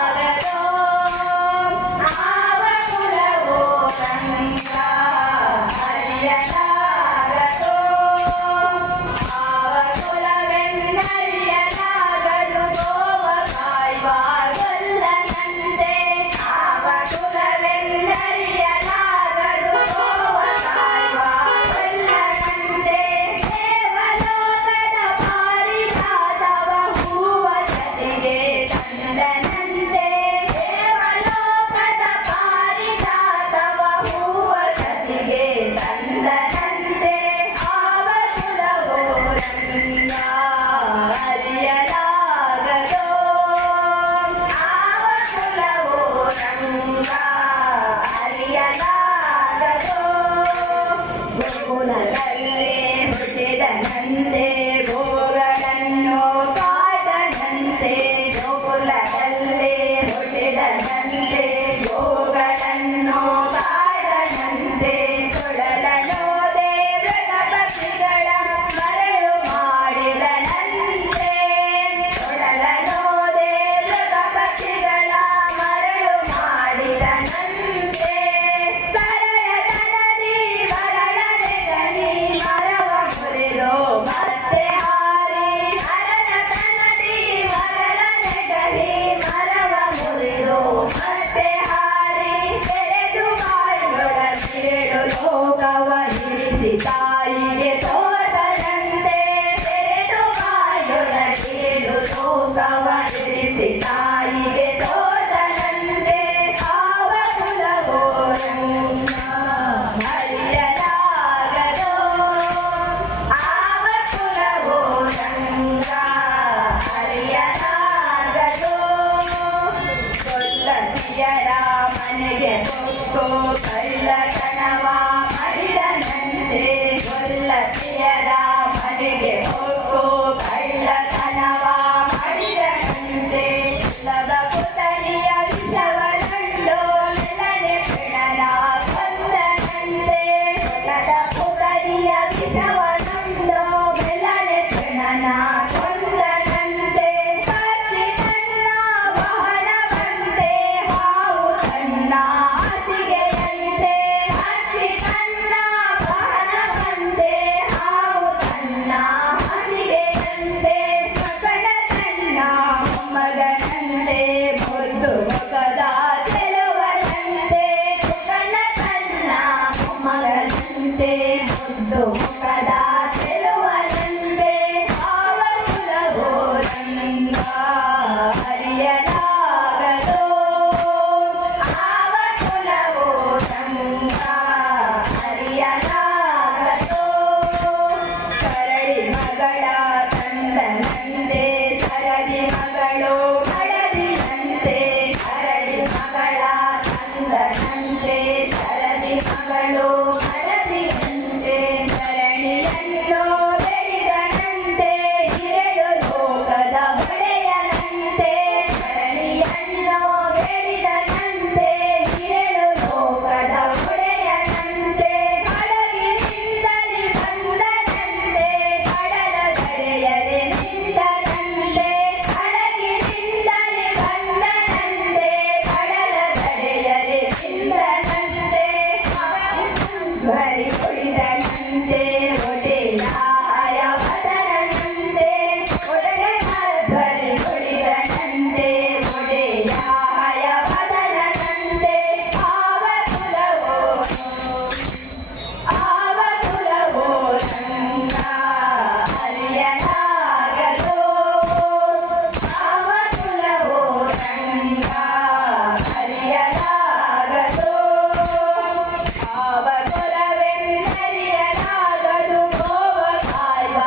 Amén. 爱。ಕಳ್ಳತನವಾ Lord. Sente.